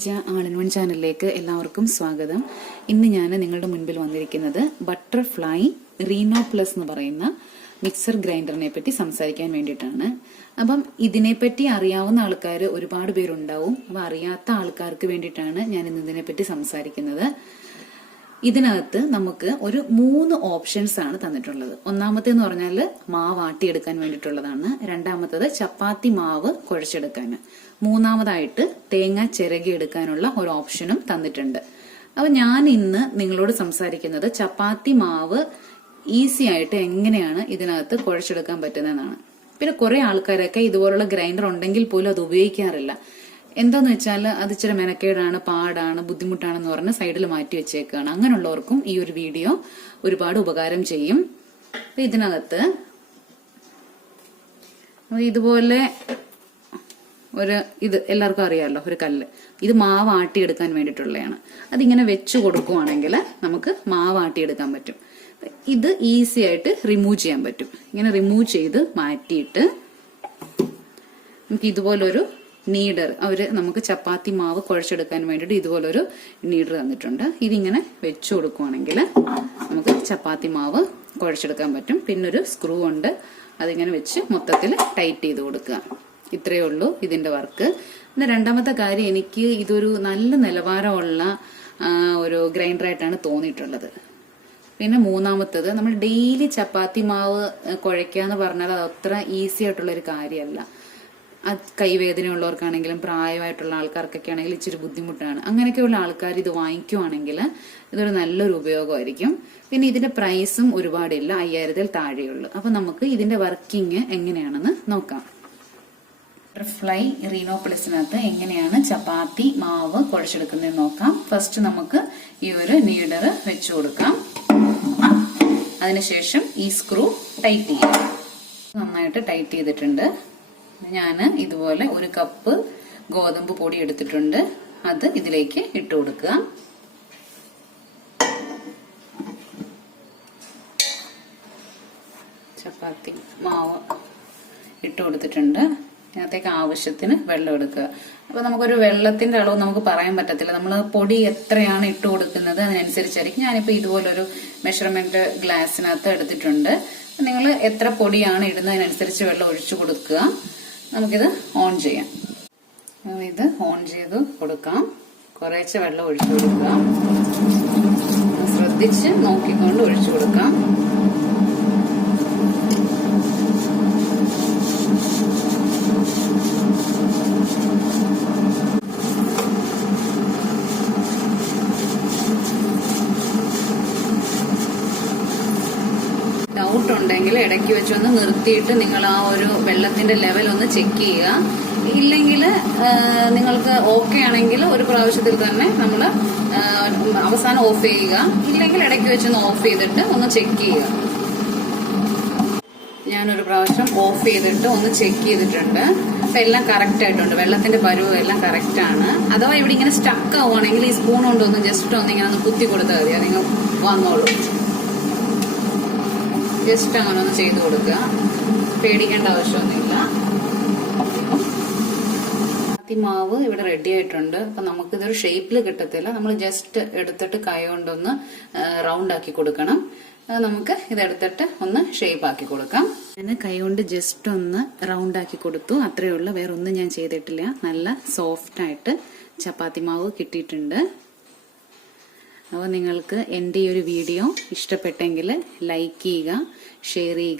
ലീജ ആൾ-ഇൻ-വൺ ചാനലിലേക്ക് എല്ലാവർക്കും സ്വാഗതം. ഇന്ന് ഞാൻ നിങ്ങളുടെ മുൻപിൽ വന്നിരിക്കുന്നത് ബട്ടർഫ്ലൈ റീനോ പ്ലസ് എന്ന് പറയുന്ന മിക്സർ ഗ്രൈൻഡറിനെ പറ്റി സംസാരിക്കാൻ വേണ്ടിയിട്ടാണ്. അപ്പം ഇതിനെപ്പറ്റി അറിയാവുന്ന ആൾക്കാർ ഒരുപാട് പേരുണ്ടാവും. അപ്പം അറിയാത്ത ആൾക്കാർക്ക് വേണ്ടിയിട്ടാണ് ഞാൻ ഇന്ന് ഇതിനെപ്പറ്റി സംസാരിക്കുന്നത്. ഇതിനകത്ത് നമുക്ക് ഒരു 3 ഓപ്ഷൻസ് ആണ് തന്നിട്ടുള്ളത്. ഒന്നാമത്തേന്ന് പറഞ്ഞാൽ മാവ് ആട്ടിയെടുക്കാൻ വേണ്ടിയിട്ടുള്ളതാണ്. രണ്ടാമത്തത് ചപ്പാത്തി മാവ് കുഴച്ചെടുക്കാൻ. മൂന്നാമതായിട്ട് തേങ്ങ ചിരകിയെടുക്കാനുള്ള ഒരു ഓപ്ഷനും തന്നിട്ടുണ്ട്. അപ്പൊ ഞാൻ ഇന്ന് നിങ്ങളോട് സംസാരിക്കുന്നത് ചപ്പാത്തി മാവ് ഈസി ആയിട്ട് എങ്ങനെയാണ് ഇതിനകത്ത് കുഴച്ചെടുക്കാൻ പറ്റുന്നതെന്നാണ്. പിന്നെ കുറെ ആൾക്കാരൊക്കെ ഇതുപോലുള്ള ഗ്രൈൻഡർ ഉണ്ടെങ്കിൽ പോലും അത് ഉപയോഗിക്കാറില്ല. എന്താന്ന് വെച്ചാൽ അത് ഇച്ചിരി മെനക്കേടാണ്, പാടാണ്, ബുദ്ധിമുട്ടാണെന്ന് പറഞ്ഞ് സൈഡിൽ മാറ്റി വെച്ചേക്കാണ്. അങ്ങനെയുള്ളവർക്കും ഈ ഒരു വീഡിയോ ഒരുപാട് ഉപകാരം ചെയ്യും. അപ്പൊ ഇതിനകത്ത് ഇതുപോലെ ഇത് എല്ലാവർക്കും അറിയാമല്ലോ, ഒരു കല്ല്. ഇത് മാവ് ആട്ടിയെടുക്കാൻ വേണ്ടിയിട്ടുള്ളതാണ്. അതിങ്ങനെ വെച്ചു കൊടുക്കുവാണെങ്കിൽ നമുക്ക് മാവ് ആട്ടിയെടുക്കാൻ പറ്റും. ഇത് ഈസി ആയിട്ട് റിമൂവ് ചെയ്യാൻ പറ്റും. ഇങ്ങനെ റിമൂവ് ചെയ്ത് മാറ്റിയിട്ട് നമുക്ക് ഇതുപോലൊരു നീഡർ, നമുക്ക് ചപ്പാത്തി മാവ് കുഴച്ചെടുക്കാൻ വേണ്ടിയിട്ട് ഇതുപോലൊരു നീഡർ തന്നിട്ടുണ്ട്. ഇതിങ്ങനെ വെച്ചു കൊടുക്കുവാണെങ്കിൽ നമുക്ക് ചപ്പാത്തി മാവ് കുഴച്ചെടുക്കാൻ പറ്റും. പിന്നൊരു സ്ക്രൂ ഉണ്ട്, അതിങ്ങനെ വെച്ച് മൊത്തത്തിൽ ടൈറ്റ് ചെയ്ത് കൊടുക്കുക. ഇത്രയേ ഉള്ളൂ ഇതിന്റെ വർക്ക്. പിന്നെ രണ്ടാമത്തെ കാര്യം, എനിക്ക് ഇതൊരു നല്ല നിലവാരമുള്ള ഒരു ഗ്രൈൻഡറായിട്ടാണ് തോന്നിയിട്ടുള്ളത്. പിന്നെ മൂന്നാമത്തത്, നമ്മൾ ഡെയിലി ചപ്പാത്തി മാവ് കുഴയ്ക്കാന്ന് പറഞ്ഞാൽ അത് അത്ര ഈസി ആയിട്ടുള്ള ഒരു കാര്യമല്ല. കൈവേദനയുള്ളവർക്കാണെങ്കിലും പ്രായമായിട്ടുള്ള ആൾക്കാർക്കൊക്കെ ആണെങ്കിലും ഇച്ചിരി ബുദ്ധിമുട്ടാണ്. അങ്ങനെയൊക്കെയുള്ള ആൾക്കാർ ഇത് വാങ്ങിക്കുവാണെങ്കിൽ ഇതൊരു നല്ലൊരു ഉപയോഗമായിരിക്കും. പിന്നെ ഇതിന്റെ പ്രൈസും ഒരുപാടില്ല, 5000-ൽ താഴെയുള്ളൂ. അപ്പൊ നമുക്ക് ഇതിന്റെ വർക്കിംഗ് എങ്ങനെയാണെന്ന് നോക്കാം. ബട്ടർഫ്ലൈ റീനോ പ്ലസിനകത്ത് എങ്ങനെയാണ് ചപ്പാത്തി മാവ് കുഴച്ചെടുക്കുന്നത് നോക്കാം. ഫസ്റ്റ് നമുക്ക് ഈ ഒരു നീഡർ വെച്ചു കൊടുക്കാം. അതിനുശേഷം ഈ സ്ക്രൂ ടൈറ്റ് ചെയ്യാം. നന്നായിട്ട് ടൈറ്റ് ചെയ്തിട്ടുണ്ട്. ഞാൻ ഇതുപോലെ 1 കപ്പ് ഗോതമ്പ് പൊടി എടുത്തിട്ടുണ്ട്. അത് ഇതിലേക്ക് ഇട്ട് കൊടുക്കുക. ചപ്പാത്തി മാവ് ഇട്ട് കൊടുത്തിട്ടുണ്ട്. ഇതിനകത്തേക്ക് ആവശ്യത്തിന് വെള്ളം എടുക്കുക. അപ്പൊ നമുക്കൊരു വെള്ളത്തിന്റെ അളവ് നമുക്ക് പറയാൻ പറ്റത്തില്ല. നമ്മൾ പൊടി എത്രയാണ് ഇട്ട് കൊടുക്കുന്നത് അതിനനുസരിച്ചായിരിക്കും. ഞാനിപ്പോ ഇതുപോലൊരു മെഷർമെന്റ് ഗ്ലാസിനകത്ത് എടുത്തിട്ടുണ്ട്. നിങ്ങൾ എത്ര പൊടിയാണ് ഇടുന്നതിനനുസരിച്ച് വെള്ളം ഒഴിച്ചു കൊടുക്കുക. നമുക്കിത് ഓൺ ചെയ്യാം. ഇത് ഓൺ ചെയ്ത് കൊടുക്കാം. കുറേശ്ശെ വെള്ളം ഒഴിച്ചു കൊടുക്കുക. ശ്രദ്ധിച്ച് നോക്കിക്കൊണ്ട് ഒഴിച്ചു കൊടുക്കാം. ഡൗട്ട് ഉണ്ടെങ്കിൽ ഇടയ്ക്ക് വെച്ചൊന്ന് നിർത്തിയിട്ട് നിങ്ങൾ ആ ഒരു വെള്ളത്തിന്റെ ലെവൽ ഒന്ന് ചെക്ക് ചെയ്യുക. ഇല്ലെങ്കിൽ നിങ്ങൾക്ക് ഓക്കെ ആണെങ്കിൽ ഒരു പ്രാവശ്യത്തിൽ തന്നെ നമ്മൾ അവസാനം ഓഫ് ചെയ്യുക. ഇല്ലെങ്കിൽ ഇടയ്ക്ക് വെച്ചൊന്ന് ഓഫ് ചെയ്തിട്ട് ഒന്ന് ചെക്ക് ചെയ്യുക. ഞാനൊരു പ്രാവശ്യം ഓഫ് ചെയ്തിട്ട് ഒന്ന് ചെക്ക് ചെയ്തിട്ടുണ്ട്. അപ്പൊ എല്ലാം കറക്റ്റ് ആയിട്ടുണ്ട്. വെള്ളത്തിന്റെ പരുവം എല്ലാം കറക്റ്റ് ആണ്. അഥവാ ഇവിടെ ഇങ്ങനെ സ്റ്റക്ക് ആവുകയാണെങ്കിൽ ഈ സ്പൂൺ കൊണ്ടൊന്ന് ജസ്റ്റ് ഒന്ന് ഇങ്ങനെ ഒന്ന് കുത്തി കൊടുത്താൽ മതി, നിങ്ങൾ വന്നോളൂ. ജസ്റ്റ് അങ്ങനെ ഒന്ന് ചെയ്ത് കൊടുക്കുക. പേടിക്കേണ്ട ആവശ്യമൊന്നുമില്ല. മാവ് ഇവിടെ റെഡി ആയിട്ടുണ്ട്. അപ്പൊ നമുക്കിതൊരു ഷേപ്പിൽ കിട്ടത്തില്ല. നമ്മൾ ജസ്റ്റ് എടുത്തിട്ട് കൈ കൊണ്ടൊന്ന് റൗണ്ട് ആക്കി കൊടുക്കണം. നമുക്ക് ഇതെടുത്തിട്ട് ഒന്ന് ഷേപ്പ് ആക്കി കൊടുക്കാം. ഞാൻ കൈ കൊണ്ട് ജസ്റ്റ് ഒന്ന് റൗണ്ട് ആക്കി കൊടുത്തു. അത്രയേ ഉള്ളൂ, വേറെ ഒന്നും ഞാൻ ചെയ്തിട്ടില്ല. നല്ല സോഫ്റ്റ് ആയിട്ട് ചപ്പാത്തി മാവ് കിട്ടിയിട്ടുണ്ട്. അപ്പോൾ നിങ്ങൾക്ക് എൻ്റെ ഈ ഒരു വീഡിയോ ഇഷ്ടപ്പെട്ടെങ്കിൽ ലൈക്ക് ചെയ്യുക, ഷെയർ ചെയ്യുക.